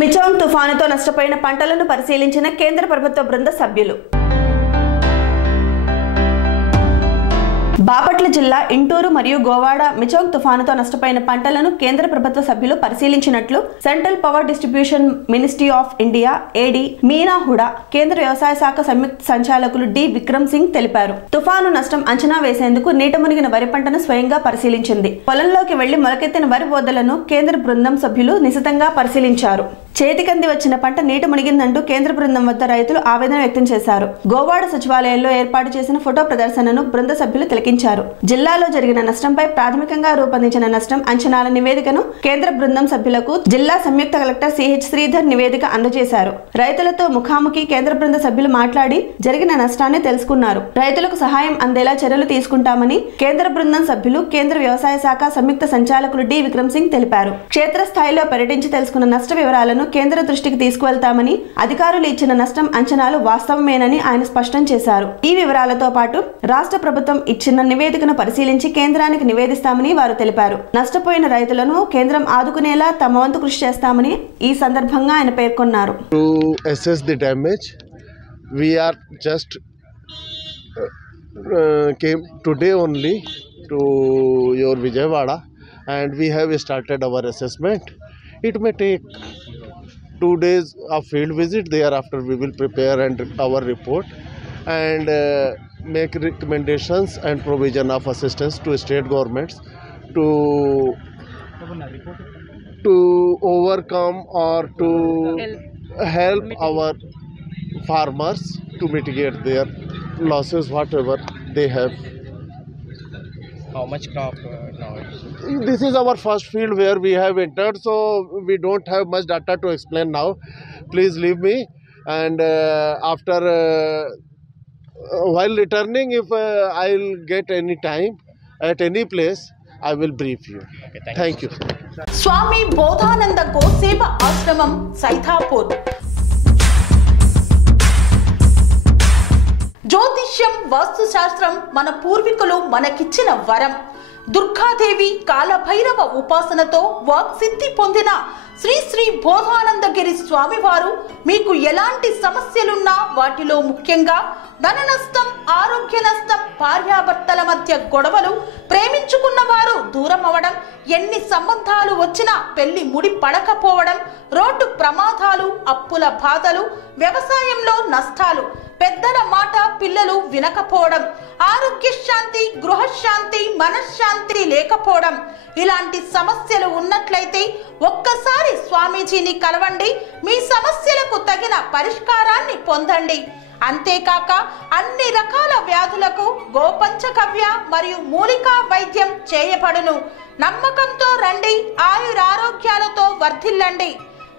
మిచోంగ్ తుఫానుతో నష్టపోయిన పంటలను పరిశీలించిన కేంద్ర ప్రభుత్వ బృంద సభ్యులు. బాపట్ల జిల్లా ఇంటూరు మరియు గోవాడ మిచోంగ్ తుఫానుతో నష్టపోయిన పంటలను కేంద్ర ప్రభుత్వ సభ్యులు పరిశీలించినట్లు central power distribution ministry of India AD Meena Hooda కేంద్ర వ్యవసాయ శాఖ సంయుక్త సంచాలకులు డి విక్రమ్ సింగ్ తెలిపారు. తుఫాను నష్టం అంచనా వేసేందుకు నీట మునిగిన వరి పంటను స్వయంగా పరిశీలించింది. పొలంలోకి వెళ్లి మొలకెత్తిన వరి బోదలను కేంద్ర బృందం సభ్యులు నిశితంగా పరిశీలించారు. చేతికంది వచ్చిన పంట నీట మునిగిందంటూ కేంద్ర బృందం వద్ద రైతులు ఆవేదన వ్యక్తం చేశారు. గోవాడ సచివాలయంలో ఏర్పాటు చేసిన ఫోటో ప్రదర్శనను బృంద సభ్యులు తిలకించారు. జిల్లాలో జరిగిన నష్టంపై ప్రాథమికంగా రూపొందించిన నష్టం అంచనాల నివేదికను కేంద్ర బృందం సభ్యులకు జిల్లా సంయుక్త కలెక్టర్ సిహెచ్ శ్రీధర్ నివేదిక అందజేశారు. రైతులతో ముఖాముఖి కేంద్ర బృంద సభ్యులు మాట్లాడి జరిగిన నష్టాన్ని తెలుసుకున్నారు. రైతులకు సహాయం అందేలా చర్యలు తీసుకుంటామని కేంద్ర బృందం సభ్యులు కేంద్ర వ్యవసాయ శాఖ సంయుక్త సంచాలకులు డి విక్రమ్ సింగ్ తెలిపారు. క్షేత్రస్థాయిలో పర్యటించి తెలుసుకున్న నష్ట వివరాలను కేంద్ర దృష్టికి తీసుకువెళ్తామని, అధికారులు ఇచ్చిన నష్టం అంచనాలు వాస్తవమేనని ఆయన స్పష్టం చేశారు. ఈ వివరాలతో పాటు రాష్ట్ర ప్రభుత్వం ఇచ్చిన నివేదికను పరిశీలించి కేంద్రానికి నివేదిస్తామని వారు తెలిపారు. నష్టపోయిన రైతులను కేంద్రం ఆదుకునేలా తమ వంతు కృషి చేస్తామని ఈ సందర్భంగా ఆయన పేర్కొన్నారు. To assess the damage, we are just came today only to your Vijayawada and we have started our assessment. It may take 2 days of field visit. Thereafter we will prepare and our report and make recommendations and provision of assistance to state governments to overcome or to help our farmers to mitigate their losses whatever they have. How much crop now? This is our first field where we have entered, so we don't have much data to explain now. Please leave me, and after while returning, if I'll get any time at any place, I will brief you. Okay, thank you. స్వామి బోధానంద గోసేవ ఆశ్రమం సైథాపూర్. జ్యోతిష్యం, వాస్తుశాస్త్రం మన పూర్వీకులు మనకిచ్చిన వరం. దుర్గాదేవి, కాలభైరవ ఉపాసనతో వాక్సిద్ధి పొందిన శ్రీ శ్రీ బోధానందగిరి స్వామివారు మీకు ఎలాంటి సమస్యలున్నా, వాటిలో ముఖ్యంగా ధన నష్టం, ఆరోగ్య నష్టం, భార్యాభర్తల మధ్య గొడవలు, ప్రేమించుకున్న వారు దూరం అవడం, ఎన్ని సంబంధాలు వచ్చినా పెళ్లి ముడి పడకపోవడం, రోడ్డు ప్రమాదాలు, అప్పుల బాధలు, వ్యవసాయంలో నష్టాలు, పెద్దల మాట పిల్లలు వినకపోవడం, ఆరోగ్య శాంతి, గృహశాంతి, మనశ్శాంతి లేకపోవడం, ఇలాంటి సమస్యలు ఉన్నట్లయితే ఒక్కసారి స్వామీజీని కలవండి. మీ సమస్యలకు తగిన పరిష్కారాన్ని పొందండి. అంతేకాక అన్ని రకాల వ్యాధులకు గోపంచకవ్య మరియు మూలికా వైద్యం చేయబడును. నమ్మకంతో రండి, ఆయురారోగ్యాలతో వర్ధిల్లండి.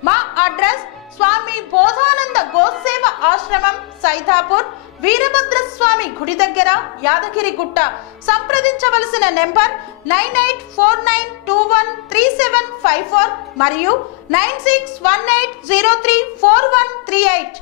మా అడ్రస్ స్వామి బోధానంద గోసేవ ఆశ్రమం, సైథాపూర్, వీరభద్రస్వామి గుడి దగ్గర, యాదగిరిగుట్ట. సంప్రదించవలసిన నెంబర్ 9849213754 మరియు 9618034138.